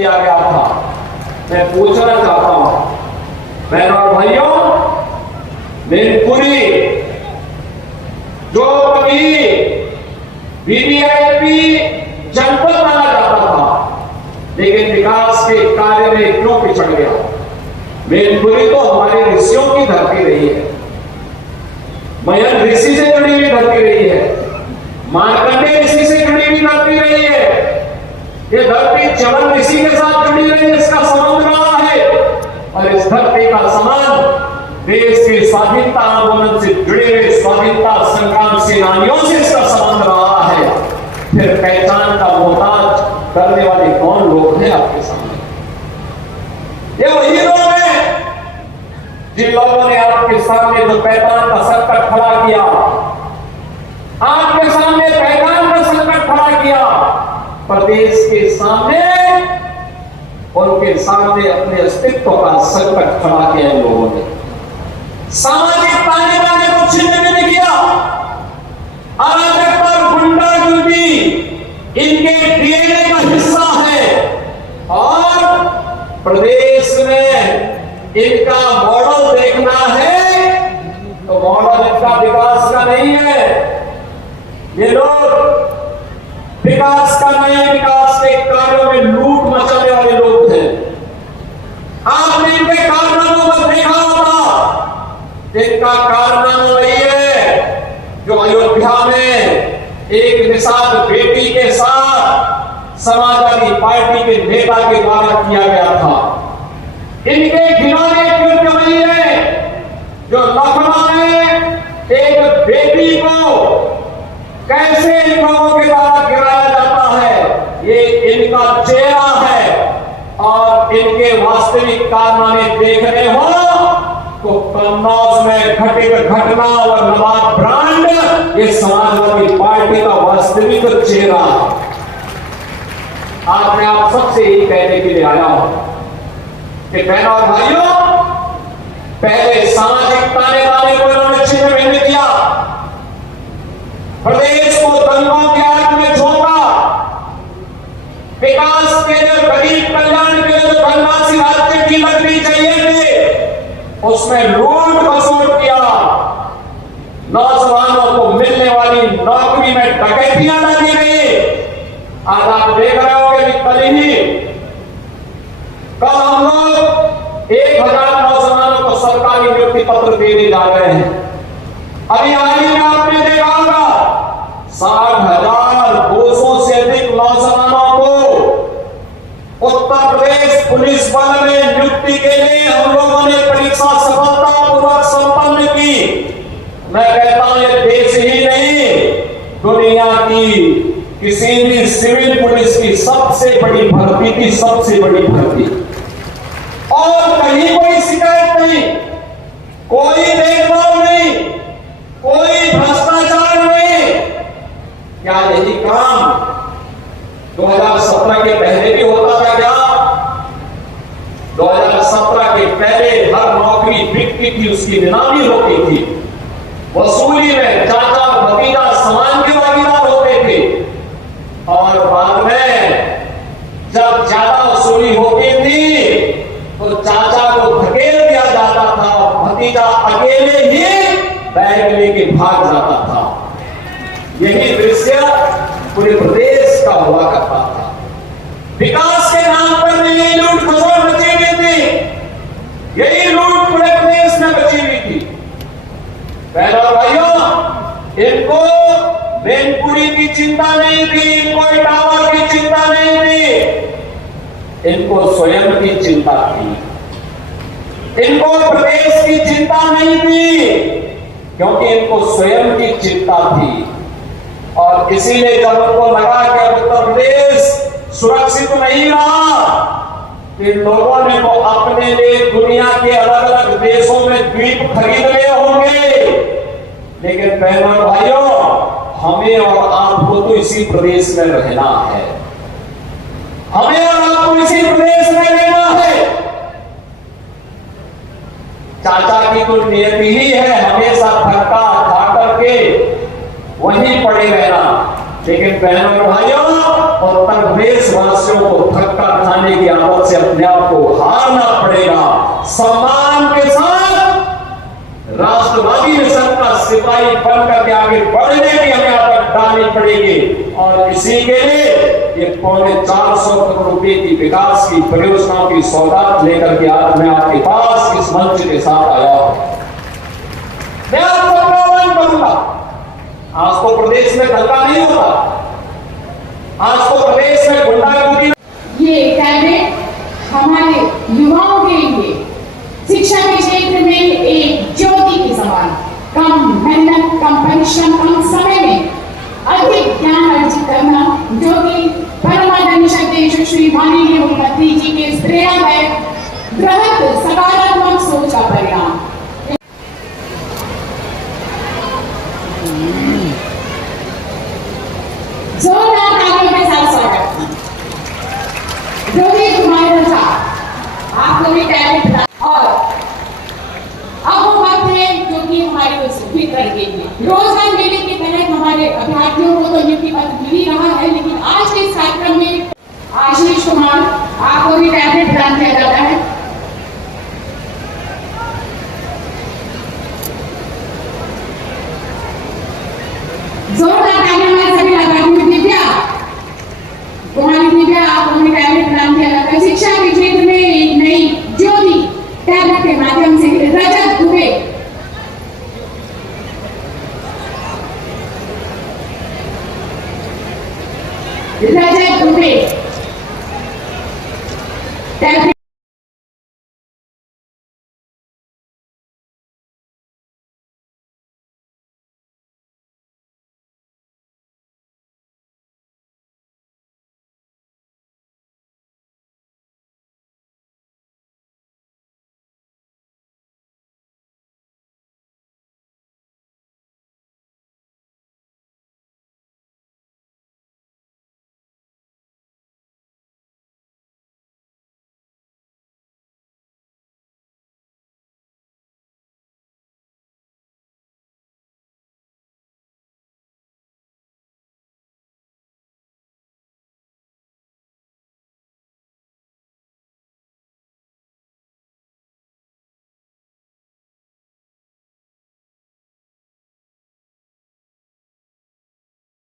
किया गया था। मैं पूछना चाहता हूं बहनों और भाइयों, मैनपुरी जो कभी वीवीआईपी जनपद माना जाता था, लेकिन विकास के कार्य में क्यों पिछड़ गया? मैनपुरी तो हमारे ऋषियों की धरती रही है, मयन ऋषि से जुड़ी हुई धरती रही है, मार्कंडेय ऋषि से जुड़ी हुई धरती रही है, ये धरती च्यवन ऋषि के साथ जुड़ी रही है, इसका संबंध रहा है। और इस धरती का संबंध देश के स्वाधीनता आंदोलन से जुड़े हुए स्वाधीनता संग्राम सेनानियों से इसका संबंध रहा है। फिर पहचान का मोहताज करने वाले कौन लोग हैं आपके सामने? ये वही लोग हैं जिन लोगों ने आपके सामने जो पहचान का संकट खड़ा किया, आपके सामने पहचान का संकट खड़ा किया, प्रदेश के सामने उनके सामने अपने अस्तित्व का संकट खड़ा किया इन लोगों ने। सामाजिक ताने बाने को छिन्न नहीं किया, अराजकता और गुंडागर्दी इनके डीएनए का हिस्सा है। और प्रदेश में इनका मॉडल देखना है तो मॉडल इनका विकास का नहीं है। ये लोग विकास का नहीं, विकास के कार्यों में लूट मचाने वाले लोग हैं। आपने इनके कारनामों पर देखा होगा, इनका कारनामा वही है जो अयोध्या में एक निषाद बेटी के साथ समाजवादी पार्टी के नेता के द्वारा किया गया था। इनके घिनौने कृत्य वही है जो लखनऊ में एक बेटी को कैसे इन लोगों के द्वारा गिराया जाता है, ये इनका चेहरा है। और इनके वास्तविक कारनामे देखने हो तो कन्नौज में घटित घटना और नवाब ब्रांड ये समाजवादी पार्टी का वास्तविक चेहरा है। आज मैं आप सबसे यही कहने के लिए आया हूं कि बहनों और भाइयों, पहले सामाजिक ताने बाने को इन्होंने छिन्न भिन्न किया, प्रदेश को दंगों के आग में झोंका, विकास के लिए गरीब कल्याण के लिए जो धनराशि राज्य की लगनी चाहिए थी उसमें लूट खसोट किया, नौजवानों को मिलने वाली नौकरी में डकैतियां लगी गई। आज आप देख रहे होंगे कि कल हम लोग 1000 नौजवानों को सरकारी नियुक्ति पत्र देने जा रहे हैं। अभी हाल ही में आपने देखा होगा 60,200 से अधिक नौजवानों को उत्तर प्रदेश पुलिस बल में नियुक्ति के लिए हम लोगों ने परीक्षा सफलतापूर्वक संपन्न की। मैं कहता हूं ये देश ही नहीं, दुनिया की किसी भी सिविल पुलिस की सबसे बड़ी भर्ती थी, सबसे बड़ी भर्ती। और कहीं कोई शिकायत नहीं, कोई भेदभाव नहीं, कोई भ्रष्टाचार नहीं। क्या यही काम 2017 के पहले भी होता था क्या? 2017 के पहले हर नौकरी बिकती थी, उसकी नीलामी होती थी, वसूली में चाचा और भतीजा समान के भागीदार होते थे। और बाद में जब ज्यादा वसूली होती थी तो चाचा को धकेल दिया जाता था, भतीजा अकेले ही बैग लेके भाग जाता था। यही दृश्य पूरे प्रदेश का हुआ करता था। विकास के नाम पर यही लूट खसोट मची हुई थी, यही लूट पूरे प्रदेश में बची हुई थी। बहनों और भाइयों, इनको मैनपुरी की चिंता नहीं थी, इनको इटावा की चिंता नहीं थी, इनको स्वयं की चिंता थी, इनको प्रदेश की चिंता नहीं थी, क्योंकि इनको स्वयं की चिंता थी। और इसीलिए जब उनको लगा कि उत्तर प्रदेश सुरक्षित नहीं रहा, इन लोगों ने तो अपने लिए दुनिया के अलग अलग देशों में द्वीप खरीद लिए होंगे। लेकिन बहनों और भाइयों, हमें और आपको तो इसी प्रदेश में रहना है, हमें और आपको इसी प्रदेश में रहना है। चाचा की तो नियति ही है हमेशा धक्का खा करके वहीं पड़े रहना। लेकिन बहनों और भाइयों, और प्रदेश वासियों को धक्का खाने की आदत से अपने आप को हारना पड़ेगा। सम्मान के साथ राष्ट्रवादी मिशन का सिपाही बनकर के आगे बढ़ने की हमें आदत डालनी पड़ेगी। और इसी के लिए ये 450 करोड़ रुपए की विकास की परियोजनाओं की सौगात लेकर के आज मैं आपके पास इस मंच के साथ आया हूं। मैं आपको आह्वान करूंगा, आज तो प्रदेश में दंगा नहीं होता, आज तो प्रदेश में गुंडागर्दी। ये कैबिनेट हमारे युवाओं के लिए शिक्षा के क्षेत्र में एक ज्योति के समान, कम मेहनत, कम परिश्रम, कम समय में अधिक ज्ञान अर्जित करना, जो कि परमादरणीय श्रद्धेय श्री माननीय मुख्यमंत्री जी के प्रेरणादायक बृहत सकारात्मक सोच का परिणाम। जोरदार तालियों के साथ स्वागत। रोहित कुमार झा, आपको भी टैलेंट और अब वो बात है जो कि हमारे फिक्र के लिए रोजगार मेले के तहत हमारे अभ्यर्थियों को तो नियुक्ति पत्र मिल ही रहा है, लेकिन आज के इस कार्यक्रम में आशीष कुमार आपको भी टैलेंट प्रदान किया जाता है। जोरदार तालियां हमारे सभी लाभार्थियों। दिव्या कुमारी दिव्या, आपको भी टैलेंट प्रदान किया जाता है। शिक्षा के क्षेत्र में एक नई ज्योति टैलेंट के माध्यम से रजत दुबे, रजत दुबे टैलेंट